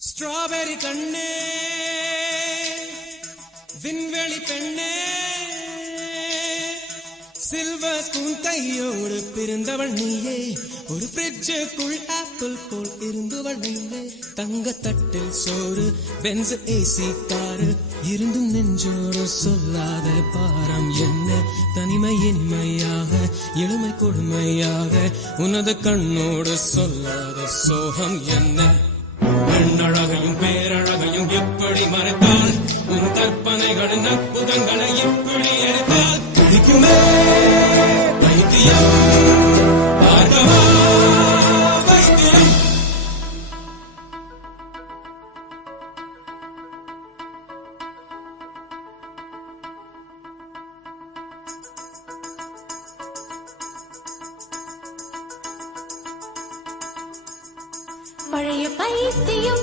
strawberry கண்ணே விண்வெளி பெண்ணே சில்வர் ஸ்பூன் கையோடு பிறந்தவள் நீயே ஒரு ஃப்ரிட்ஜுக்குள் ஆப்பிள் போல் இருந்தவள் நீயே தங்க தட்டில் சோறு பென்ஸ் ஏசி காரு இருந்தும் நெஞ்சோடு சொல்லாத பாரம் என்ன தனிமை இனிமையாக எளிமை கொடுமையாக உனது கண்ணோடு சொல்லாத சோகம் என்ன பெண்ணழகையும் பேரழகையும் எப்படி மறைத்தால் உன் கற்பனைகளின் அற்புதங்களை எப்படி எடுத்தால் பிடிக்குமே வைத்தியம் பார்க்கவா வைத்தியம் பழைய பைத்தியம்